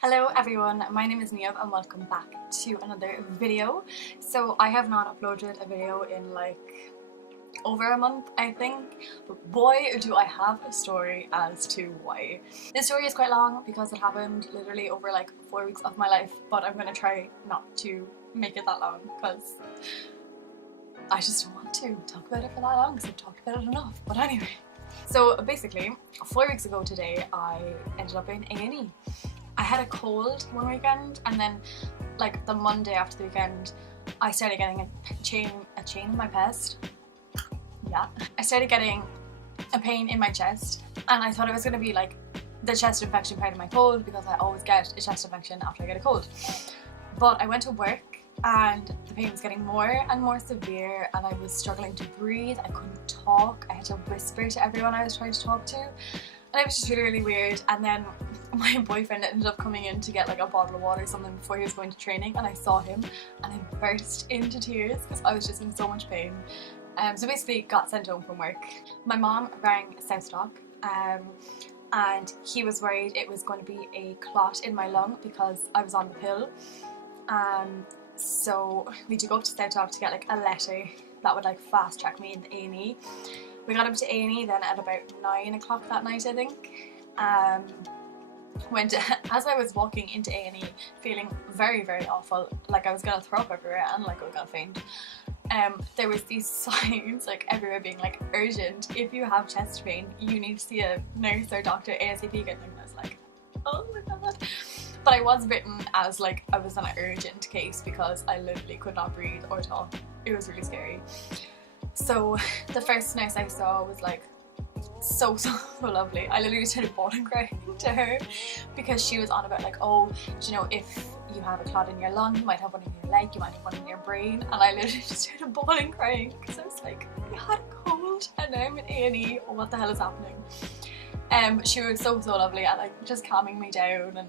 Hello everyone, my name is Niamh and welcome back to another video. So I have not uploaded a video in like over a month I think, but boy do I have a story as to why. This story is quite long because it happened literally over like 4 weeks of my life, but I'm gonna try not to make it that long because I just don't want to talk about it for that long because I've talked about it enough. But anyway, so basically 4 weeks ago today I ended up in A&E. I had a cold one weekend, and then like the Monday after the weekend I started getting a chain in my chest. Yeah, I started getting a pain in my chest, and I thought it was going to be like the chest infection part of my cold because I always get a chest infection after I get a cold. But I went to work and the pain was getting more and more severe, and I was struggling to breathe. I couldn't talk. I had to whisper to everyone I was trying to talk to, and it was just really weird. And then my boyfriend ended up coming in to get like a bottle of water or something before he was going to training, and I saw him and I burst into tears because I was just in so much pain. So basically got sent home from work. My mom rang Southdock and he was worried it was going to be a clot in my lung because I was on the pill. So we had to go up to Southdock to get like a letter that would like fast track me into A&E. We got up to A&E then at about 9 o'clock that night I think. As I was walking into A&E feeling very awful, like I was gonna throw up everywhere and like I was gonna faint, there was these signs like everywhere being like urgent, if you have chest pain you need to see a nurse or doctor ASAP. And I was like, oh my god. But I was written as like I was an urgent case because I literally could not breathe or talk. It was really scary. So the first nurse I saw was like so lovely. I literally started bawling crying to her because she was on about like, oh, do you know, if you have a clot in your lung, you might have one in your leg, you might have one in your brain. And I literally just started bawling crying because I was like, I had a cold and now I'm in A&E. What the hell is happening? She was so lovely and like just calming me down, and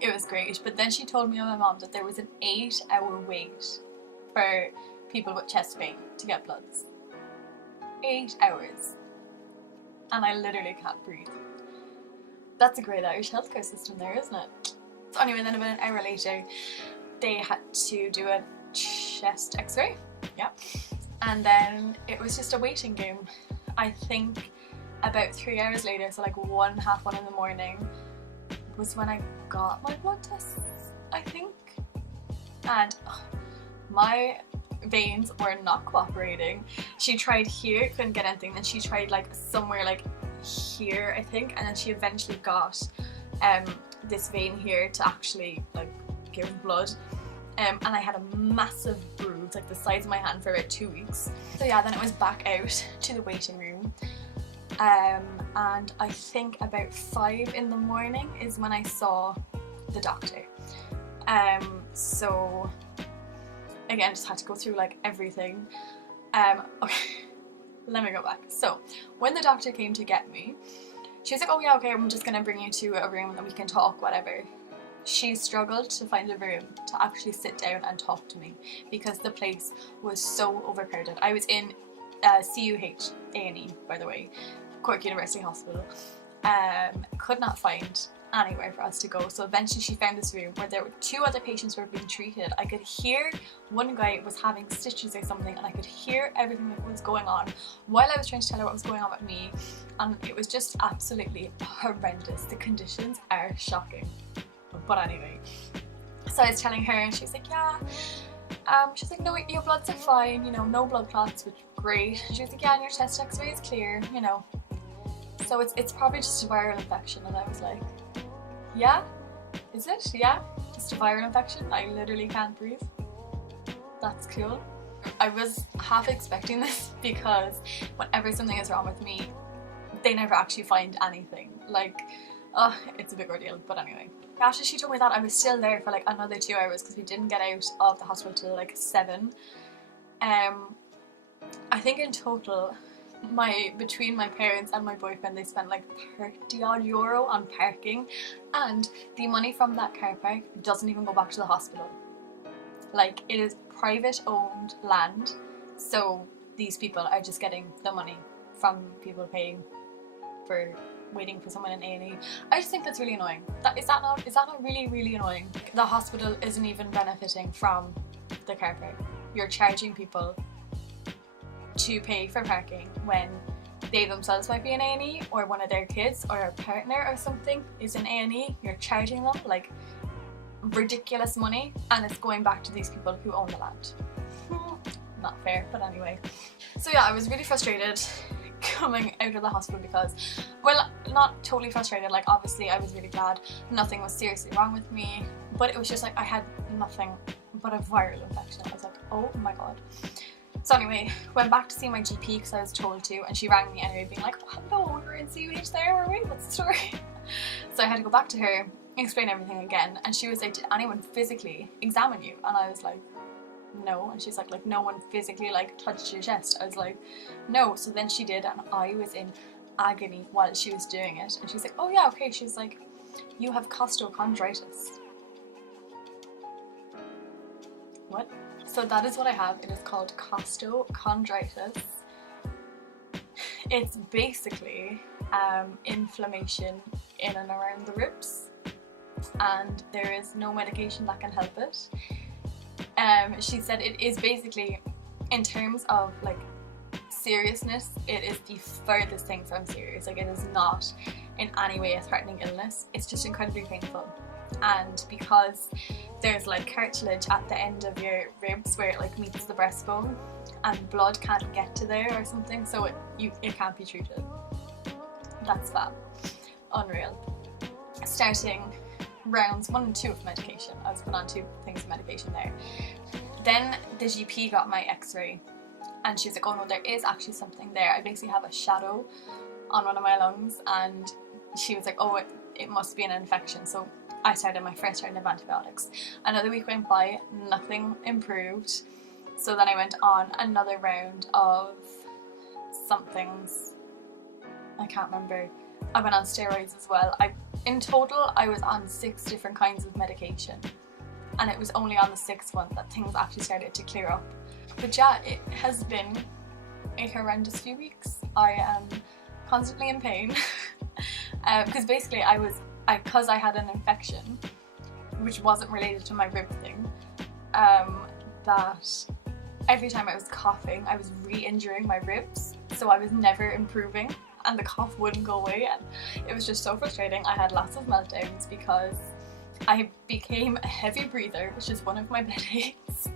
it was great. But then she told me and my mom that there was an 8-hour wait for people with chest pain to get bloods. 8 hours. And I literally can't breathe. That's a great Irish healthcare system there, isn't it? So anyway, then about an hour later they had to do a chest x-ray. Yeah. And then it was just a waiting game. I think about 3 hours later, so like half one in the morning, was when I got my blood tests, I think. And my veins were not cooperating. She tried here, couldn't get anything, then she tried like somewhere like here I think, and then she eventually got this vein here to actually like give blood, and I had a massive bruise like the size of my hand for about 2 weeks. So yeah, then it was back out to the waiting room, and I think about 5 in the morning is when I saw the doctor. So again, just had to go through like everything. Okay, let me go back. So when the doctor came to get me, she was like, oh yeah, okay, I'm just gonna bring you to a room and then we can talk, whatever. She struggled to find a room to actually sit down and talk to me because the place was so overcrowded. I was in CUH A&E, by the way, Cork University Hospital. Could not find anywhere for us to go, so eventually she found this room where there were 2 other patients who were being treated. I could hear one guy was having stitches or something, and I could hear everything that was going on while I was trying to tell her what was going on with me, and it was just absolutely horrendous. The conditions are shocking. But anyway, so I was telling her and she was like, yeah, she's like, no, your bloods are fine, you know, no blood clots, which great. She was like, yeah, and your chest x-ray is clear, you know, so it's probably just a viral infection. And I was like, yeah, is it? Yeah, just a viral infection. I literally can't breathe. That's cool. I was half expecting this because whenever something is wrong with me, they never actually find anything. Like, it's a big ordeal. But anyway, after she told me that, I was still there for like another 2 hours because we didn't get out of the hospital till like 7. I think in total, between my parents and my boyfriend, they spent like 30 odd euro on parking, and the money from that car park doesn't even go back to the hospital. Like, it is private owned land, so these people are just getting the money from people paying for waiting for someone in A&E. I just think that's really annoying. Is that not really, really annoying? The hospital isn't even benefiting from the car park. You're charging people to pay for parking when they themselves might be in A&E, or one of their kids or a partner or something is in A&E. You're charging them like ridiculous money, and it's going back to these people who own the land. Not fair, but anyway. So yeah, I was really frustrated coming out of the hospital because, well, not totally frustrated, like obviously I was really glad nothing was seriously wrong with me, but it was just like I had nothing but a viral infection. I was like, oh my god. So anyway, went back to see my GP because I was told to, and she rang me anyway being like, oh, hello, we were in CUH there, were we? What's the story? So I had to go back to her, explain everything again, and she was like, did anyone physically examine you? And I was like, no. And she's like no one physically like touched your chest? I was like, no. So then she did, and I was in agony while she was doing it, and she's like, oh yeah, okay. She's like, you have costochondritis. What? So that is what I have. It is called costochondritis. It's basically inflammation in and around the ribs, and there is no medication that can help it. She said it is basically, in terms of like seriousness, it is the furthest thing from serious. Like, it is not in any way a threatening illness. It's just incredibly painful, and because there's like cartilage at the end of your ribs where it like meets the breastbone, and blood can't get to there or something, so it can't be treated. That's bad. Unreal. Starting rounds 1 and 2 of medication. I was put on 2 things of medication there. Then the GP got my x-ray, and she was like, oh no, there is actually something there. I basically have a shadow on one of my lungs, and she was like, oh, it must be an infection. So I started my first round of antibiotics. Another week went by, nothing improved. So then I went on another round of somethings. I can't remember. I went on steroids as well. In total, I was on 6 different kinds of medication, and it was only on the 6th one that things actually started to clear up. But yeah, it has been a horrendous few weeks. I am constantly in pain because basically because I had an infection which wasn't related to my rib thing, that every time I was coughing I was re-injuring my ribs, so I was never improving and the cough wouldn't go away, and it was just so frustrating. I had lots of meltdowns because I became a heavy breather, which is one of my bed aches.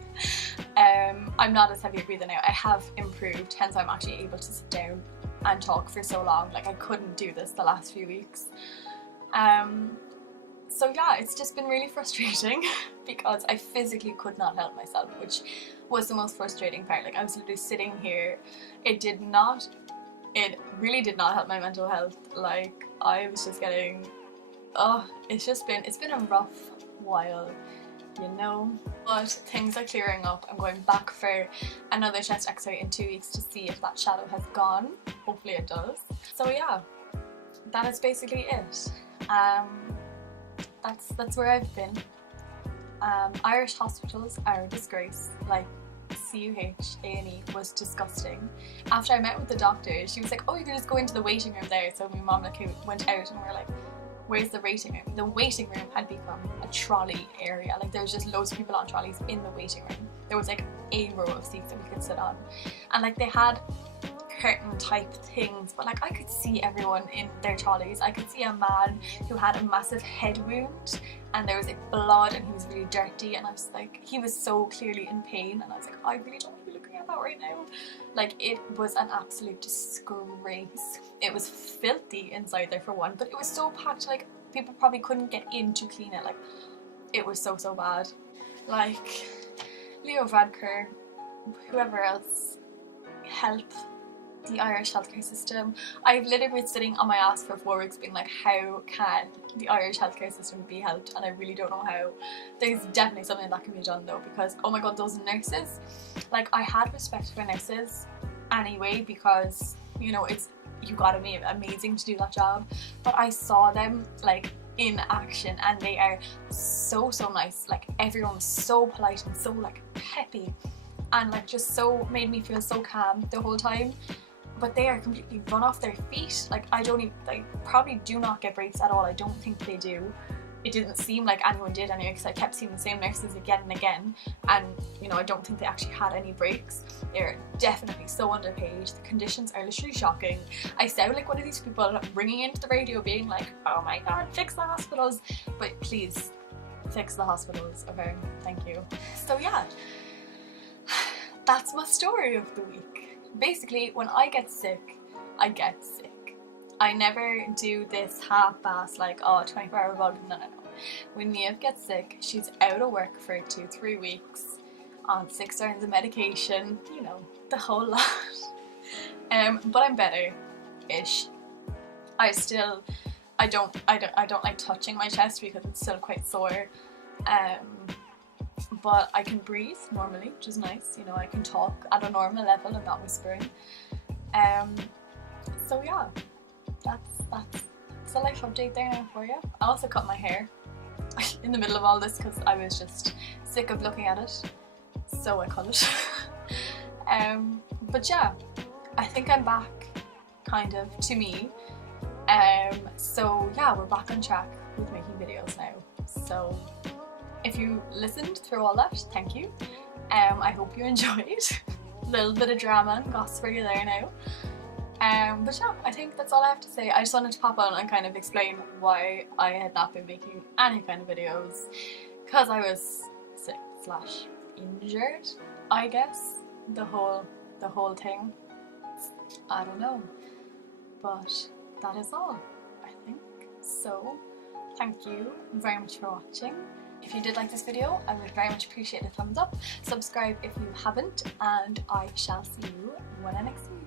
I'm not as heavy a breather now. I have improved, hence I'm actually able to sit down and talk for so long. Like, I couldn't do this the last few weeks. So yeah, it's just been really frustrating because I physically could not help myself, which was the most frustrating part. Like, I was literally sitting here. It really did not help my mental health. Like, I was just getting, it's been a rough while, you know, but things are clearing up. I'm going back for another chest x-ray in 2 weeks to see if that shadow has gone. Hopefully it does. So yeah, that is basically it. That's where I've been. Irish hospitals are a disgrace. Like, CUH A&E was disgusting. After I met with the doctor, she was like, oh, you can just go into the waiting room there. So my mom went out, and we were like, where's the waiting room? The waiting room had become a trolley area. Like, there was just loads of people on trolleys in the waiting room. There was like a row of seats that we could sit on, and like they had curtain type things, but like I could see everyone in their trolleys. I could see a man who had a massive head wound, and there was like blood, and he was really dirty, and I was like, he was so clearly in pain, and I was like, I really don't want to be looking at that right now. Like, it was an absolute disgrace. It was filthy inside there for one, but it was so packed, like people probably couldn't get in to clean it. Like, it was so bad. Like, Leo Varadkar, whoever else, help the Irish healthcare system. I've literally been sitting on my ass for 4 weeks being like, how can the Irish healthcare system be helped? And I really don't know how. There's definitely something that can be done though, because oh my god, those nurses, like, I had respect for nurses anyway, because, you know, you gotta be amazing to do that job, but I saw them like in action, and they are so nice. Like, everyone was so polite and so like peppy, and like just so made me feel so calm the whole time. but they are completely run off their feet. Like I probably do not get breaks at all. I don't think they do. It didn't seem like anyone did anyway, because I kept seeing the same nurses again and again, and you know, I don't think they actually had any breaks. They're definitely so underpaid. The conditions are literally shocking. I sound like one of these people ringing into the radio being like, oh my god, fix the hospitals, but please fix the hospitals, okay? Thank you. So yeah, that's my story of the week. Basically, when I get sick, I get sick. I never do this half-ass like, oh, 24-hour bug. No. When Niamh gets sick, she's out of work for 2-3 weeks on 6 rounds of medication, you know, the whole lot. But I'm better-ish. I don't like touching my chest because it's still quite sore. But I can breathe normally, which is nice. You know, I can talk at a normal level and not whispering. So yeah, that's a life update there now for you. I also cut my hair in the middle of all this because I was just sick of looking at it, so I cut it. But yeah, I think I'm back kind of to me. So yeah, we're back on track with making videos now. So if you listened through all that, thank you. I hope you enjoyed. A little bit of drama and gossip for you there now. But yeah, I think that's all I have to say. I just wanted to pop on and kind of explain why I had not been making any kind of videos, because I was sick / injured, I guess. The whole thing. I don't know. But that is all, I think. So thank you very much for watching. If you did like this video, I would very much appreciate a thumbs up. Subscribe if you haven't, and I shall see you when I next see you.